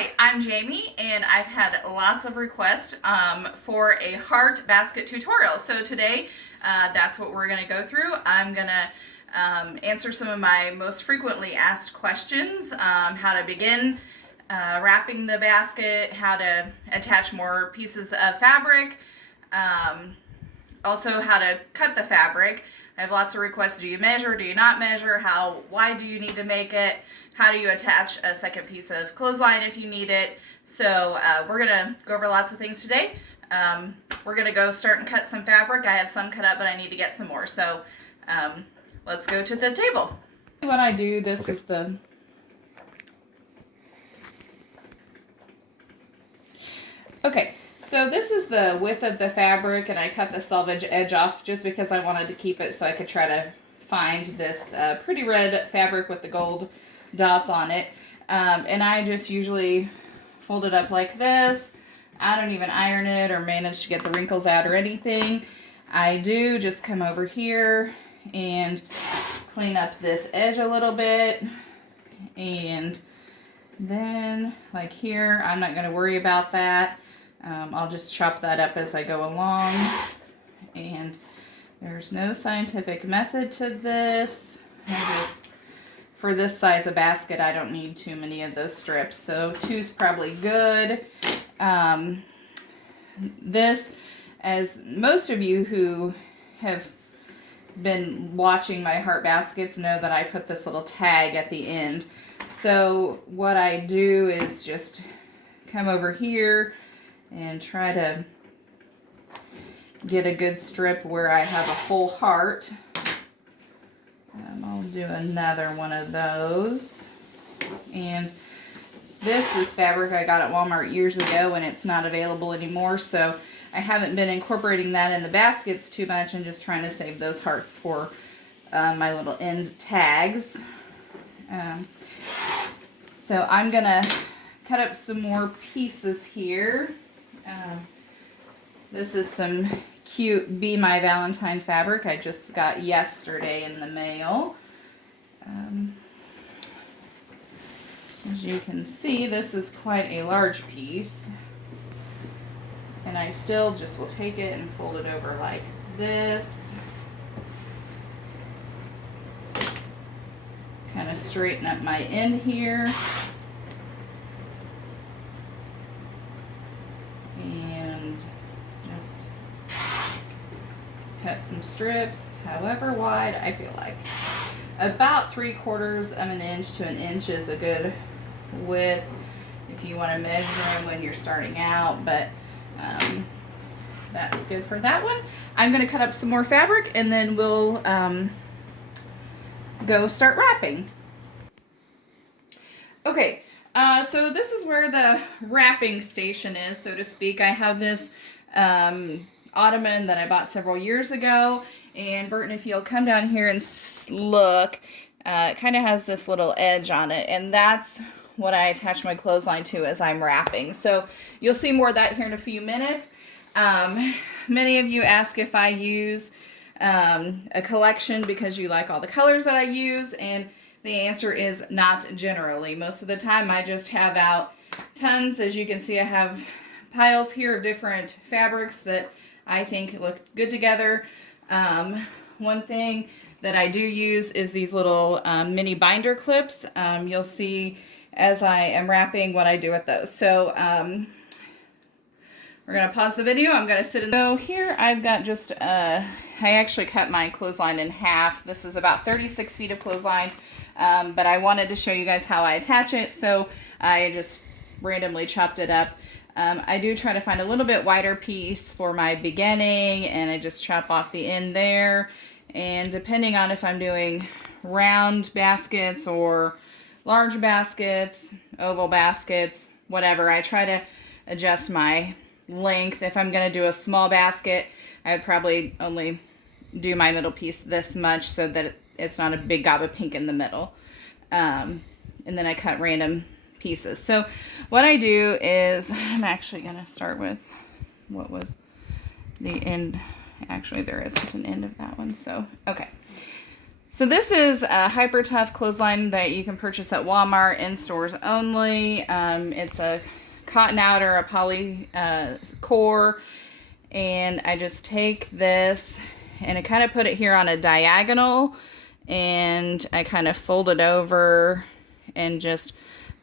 Hi, I'm Jamie, and I've had lots of requests for a heart basket tutorial. So today, that's what we're going to go through. I'm going to answer some of my most frequently asked questions, how to begin wrapping the basket, how to attach more pieces of fabric, also how to cut the fabric. I have lots of requests. Do you measure? Do you not measure? How wide do you need to make it? How do you attach a second piece of clothesline if you need it? So we're going to go over lots of things today. We're going to go start and cut some fabric. I have some cut up, but I need to get some more. So let's go to the table. What I do, this is the... Okay, so this is the width of the fabric, and I cut the selvage edge off just because I wanted to keep it so I could try to find this pretty red fabric with the gold dots on it. And I just usually fold it up like this. I don't even iron it or manage to get the wrinkles out or anything. I do just come over here and clean up this edge a little bit. And then like here, I'm not going to worry about that. I'll just chop that up as I go along. And there's no scientific method to this. For this size of basket, I don't need too many of those strips, so 2's probably good. This, as most of you who have been watching my heart baskets know, that I put this little tag at the end. So what I do is just come over here and try to get a good strip where I have a full heart. I'll do another one of those. And this is fabric I got at Walmart years ago, and it's not available anymore, so I haven't been incorporating that in the baskets too much and just trying to save those hearts for my little end tags. So I'm gonna cut up some more pieces here. This is some cute Be My Valentine fabric I just got yesterday in the mail. As you can see, this is quite a large piece, and I still just will take it and fold it over like this, kind of straighten up my end here, and just cut some strips however wide I feel like. About 3/4 of an inch to an inch is a good width if you want to measure them when you're starting out, but that's good for that one. I'm going to cut up some more fabric, and then we'll go start wrapping. Okay, so this is where the wrapping station is, so to speak. I have this ottoman that I bought several years ago, and Burton, if you'll come down here and look, it kind of has this little edge on it, and that's what I attach my clothesline to as I'm wrapping. So you'll see more of that here in a few minutes. Many of you ask if I use a collection because you like all the colors that I use, and the answer is not generally. Most of the time I just have out tons. As you can see, I have piles here of different fabrics that I think look good together. One thing that I do use is these little mini binder clips. You'll see as I am wrapping what I do with those. So we're going to pause the video. I'm going to sit in. So here I've got just, I actually cut my clothesline in half. This is about 36 feet of clothesline, but I wanted to show you guys how I attach it. So I just randomly chopped it up. I do try to find a little bit wider piece for my beginning, and I just chop off the end there. And depending on if I'm doing round baskets or large baskets, oval baskets, whatever, I try to adjust my length. If I'm going to do a small basket, I would probably only do my middle piece this much so that it's not a big gob of pink in the middle. And then I cut random pieces. So what I do is, I'm actually going to start with what was the end. Actually, there isn't an end of that one. So, okay. So this is a Hyper Tough clothesline that you can purchase at Walmart, in stores only. It's a cotton outer, a poly core, and I just take this and I kind of put it here on a diagonal, and I kind of fold it over and just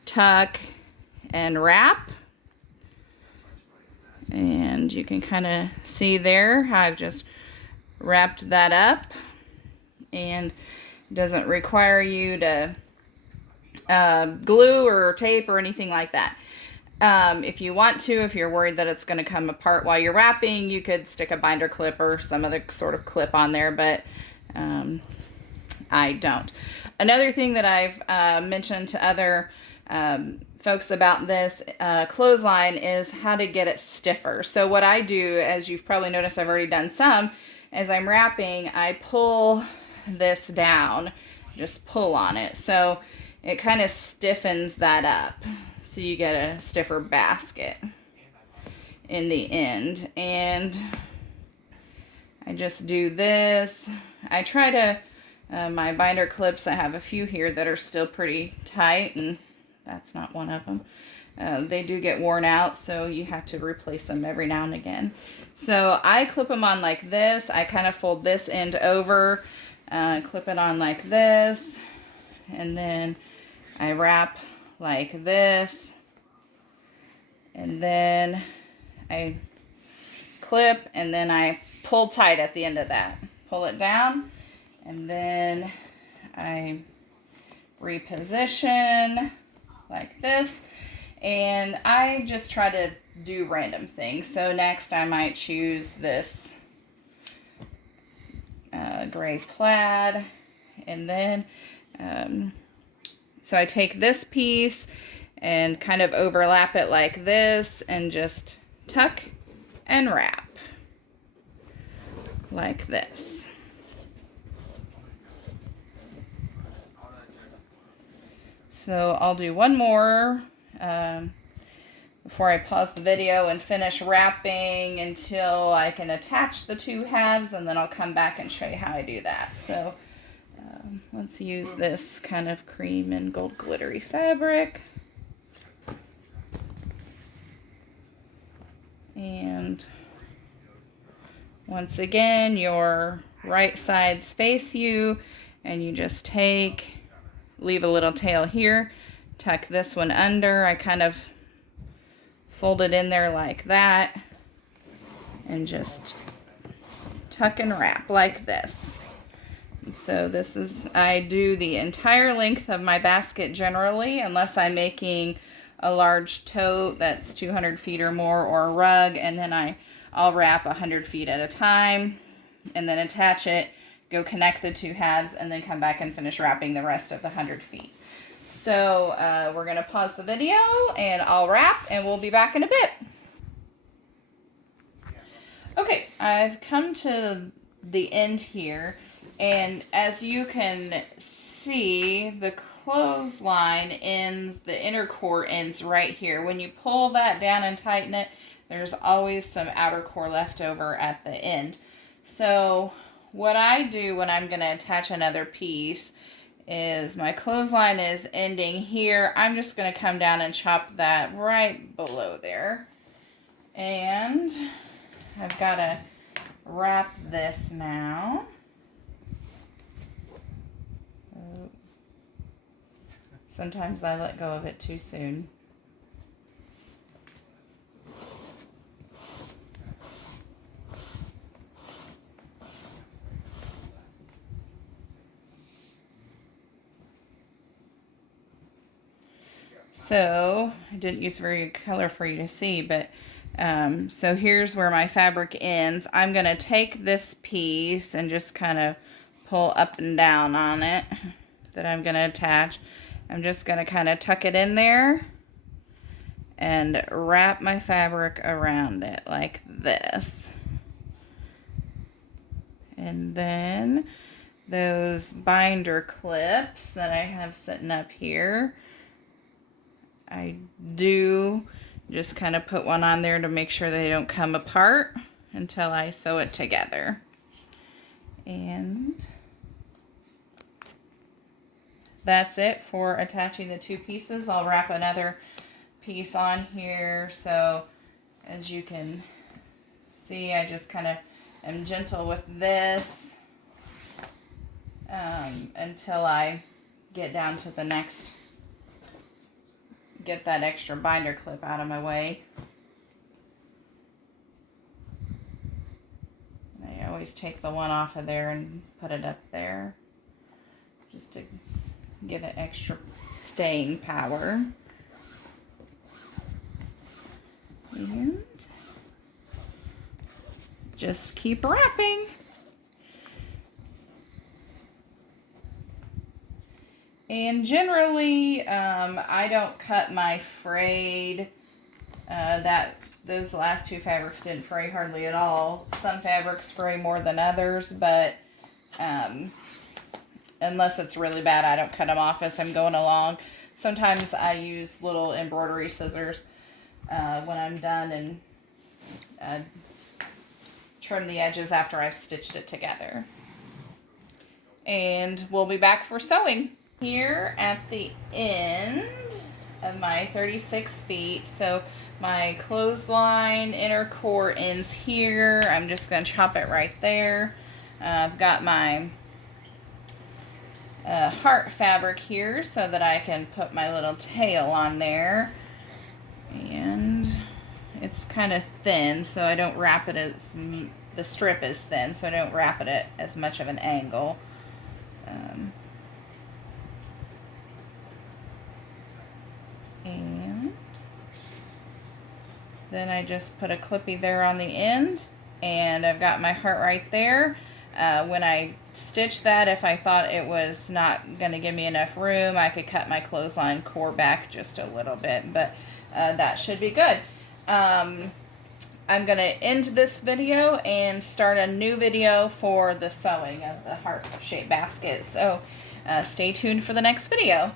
tuck and wrap. And you can kind of see there how I've just wrapped that up, and it doesn't require you to glue or tape or anything like that. If you want to, if you're worried that it's going to come apart while you're wrapping, you could stick a binder clip or some other sort of clip on there, but I don't. Another thing that I've mentioned to other folks about this clothesline is how to get it stiffer. So what I do, as you've probably noticed I've already done some, as I'm wrapping, I pull this down, just pull on it. So it kind of stiffens that up. So you get a stiffer basket in the end. And I just do this. I try to, my binder clips, I have a few here that are still pretty tight, and that's not one of them. They do get worn out, so you have to replace them every now and again. So I clip them on like this. I kind of fold this end over, clip it on like this, and then I wrap like this, and then I clip, and then I pull tight at the end of that. Pull it down, and then I reposition like this, and I just try to do random things. So next I might choose this gray plaid, and then so I take this piece and kind of overlap it like this and just tuck and wrap like this. So I'll do one more before I pause the video and finish wrapping until I can attach the two halves, and then I'll come back and show you how I do that. So let's use this kind of cream and gold glittery fabric. And once again, your right sides face you, and you just take, leave a little tail here, tuck this one under. I kind of fold it in there like that, and just tuck and wrap like this. So this is, I do the entire length of my basket generally, unless I'm making a large tote that's 200 feet or more, or a rug, and then I'll wrap 100 feet at a time, and then attach it, go connect the two halves, and then come back and finish wrapping the rest of the 100 feet. So we're going to pause the video, and I'll wrap, and we'll be back in a bit. Okay, I've come to the end here, and as you can see, the clothesline ends, the inner core ends right here. When you pull that down and tighten it, there's always some outer core left over at the end. So what I do when I'm going to attach another piece is, my clothesline is ending here. I'm just going to come down and chop that right below there. And I've got to wrap this now. Sometimes I let go of it too soon. So I didn't use very good color for you to see, but so here's where my fabric ends. I'm going to take this piece and just kind of pull up and down on it that I'm going to attach. I'm just going to kind of tuck it in there and wrap my fabric around it like this. And then those binder clips that I have sitting up here, I do just kind of put one on there to make sure they don't come apart until I sew it together. And that's it for attaching the two pieces. I'll wrap another piece on here. So as you can see, I just kind of am gentle with this until I get down to the next, get that extra binder clip out of my way. And I always take the one off of there and put it up there just to give it extra staying power. And just keep wrapping. And generally, I don't cut my frayed. Those last two fabrics didn't fray hardly at all. Some fabrics fray more than others, but unless it's really bad, I don't cut them off as I'm going along. Sometimes I use little embroidery scissors when I'm done and trim the edges after I've stitched it together. And we'll be back for sewing. Here at the end of my 36 feet, so my clothesline inner core ends here. I'm just going to chop it right there. I've got my heart fabric here so that I can put my little tail on there. And it's kind of thin, so I don't wrap it as, the strip is thin, so I don't wrap it at as much of an angle. And then I just put a clippy there on the end, and I've got my heart right there. When I stitched that, if I thought it was not going to give me enough room, I could cut my clothesline core back just a little bit, but that should be good. I'm going to end this video and start a new video for the sewing of the heart-shaped basket. So stay tuned for the next video.